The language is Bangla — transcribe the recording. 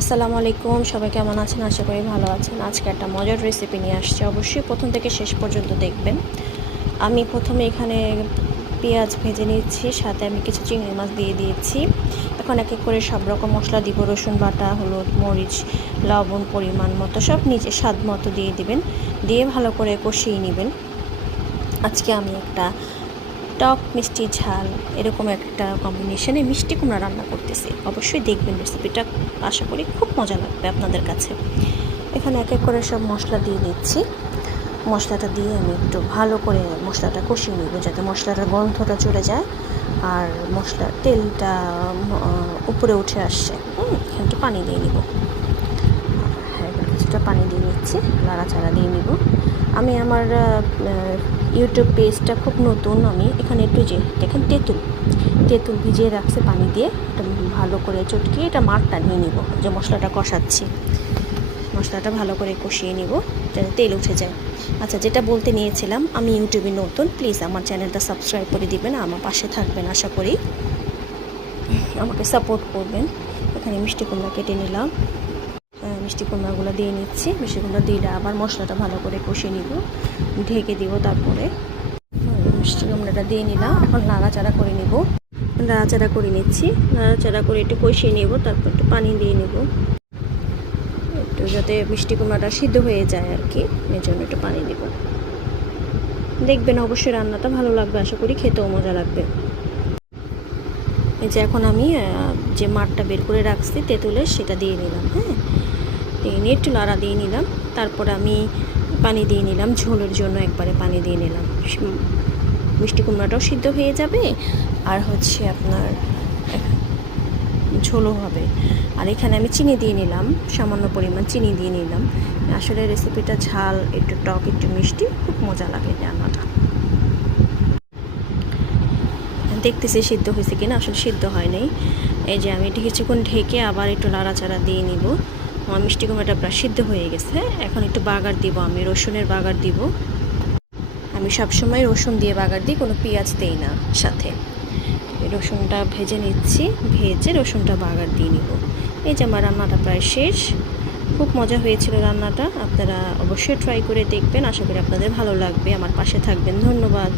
আসসালামু আলাইকুম, সবাই কেমন আছেন? আশা করি ভালো আছেন। আজকে একটা মজার রেসিপি নিয়ে আসছি, অবশ্যই প্রথম থেকে শেষ পর্যন্ত দেখবেন। আমি প্রথমে এখানে পেঁয়াজ ভেজে নিচ্ছি, সাথে আমি কিছু চিংড়ি মাছ দিয়ে দিয়েছি। এখন এক এক করে সব রকম মশলা দিব, রসুন বাটা, হলুদ, মরিচ, লবণ পরিমাণ মতো সব নিজের স্বাদ মতো দিয়ে দিবেন, দিয়ে ভালো করে কষিয়ে নেবেন। আজকে আমি একটা টক মিষ্টি ঝাল এরকম একটা কম্বিনেশনে মিষ্টি কুমড়া রান্না করতেছি। অবশ্যই দেখবেন রেসিপিটা, আশা করি খুব মজা লাগবে আপনাদের কাছে। এখানে এক এক করে সব মশলা দিয়ে দিচ্ছি। মশলাটা দিয়ে আমি একটু ভালো করে মশলাটা কষিয়ে নেব, যাতে মশলাটার গন্ধটা চলে যায় আর মশলার তেলটা উপরে উঠে আসছে। একটু পানি দিয়ে নিব, হ্যাঁ কিছুটা পানি দিয়ে নিচ্ছি, নাড়াচাড়া দিয়ে নিব। আমি আমার ইউটিউব পেজটা খুব নতুন, আমি এখানে একটু যে দেখেন তেঁতুল ভিজিয়ে রাখছে পানি দিয়ে, এটা ভালো করে চটকিয়ে এটা মারটা নিয়ে নিব। যে মশলাটা কষাচ্ছি, মশলাটা ভালো করে কষিয়ে নিব যাতে তেল উঠে যায়। আচ্ছা, যেটা বলতে নিয়েছিলাম, আমি ইউটিউবে নতুন, প্লিজ আমার চ্যানেলটা সাবস্ক্রাইব করে দিবেন, আমার পাশে থাকবেন, আশা করি আমাকে সাপোর্ট করবেন। এখানে মিষ্টি কুমড়া কেটে নিলাম, মিষ্টি কুমড়াগুলো দিয়ে নিচ্ছি। মিষ্টি কুমড়া দিলে আবার মশলাটা ভালো করে কষিয়ে নিব, ঢেকে দিব। তারপরে মিষ্টি কুমড়াটা দিয়ে নিলাম, এখন নাড়াচাড়া করে নিব, নাড়াচাড়া করে নিচ্ছি। নাড়াচাড়া করে একটু কষিয়ে নেব, তারপর একটু পানি দিয়ে নেব, একটু যাতে মিষ্টি কুমড়াটা সিদ্ধ হয়ে যায় আর কি, এর জন্য একটু পানি দেব। দেখবেন অবশ্যই রান্নাটা ভালো লাগবে, আশা করি খেতেও মজা লাগবে। এই যে এখন আমি যে মাঠটা বের করে রাখছি তেঁতুলের, সেটা দিয়ে নিলাম। হ্যাঁ, দিয়ে নিয়ে একটু লাড়া দিয়ে নিলাম। তারপর আমি পানি দিয়ে নিলাম, ঝোলের জন্য একবারে পানি দিয়ে নিলাম। মিষ্টি কুমড়াটাও সিদ্ধ হয়ে যাবে আর হচ্ছে আপনার ঝোলও হবে। আর এখানে আমি চিনি দিয়ে নিলাম, সামান্য পরিমাণ চিনি দিয়ে নিলাম। আসলে রেসিপিটা ঝাল, একটু টক, একটু মিষ্টি, খুব মজা লাগে রান্নাটা। দেখতেছি সিদ্ধ হয়েছে কিনা, আসলে সিদ্ধ হয় নাই। এই যে আমি এটি কিছুক্ষণ ঢেকে আবার একটু নাড়াচাড়া দিয়ে নিব। আমার মিষ্টি কুমড়াটা প্রায় সিদ্ধ হয়ে গেছে। এখন একটু বাগার দিব, আমি রসুনের বাগার দিব। আমি সবসময় রসুন দিয়ে বাগার দিই, কোনো পেঁয়াজ দিই না সাথে। রসুনটা ভেজে নিচ্ছি, ভেজে রসুনটা বাগার দিয়ে নিব। এই যে আমার রান্নাটা প্রায় শেষ। খুব মজা হয়েছিল রান্নাটা, আপনারা অবশ্যই ট্রাই করে দেখবেন, আশা করি আপনাদের ভালো লাগবে। আমার পাশে থাকবেন, ধন্যবাদ।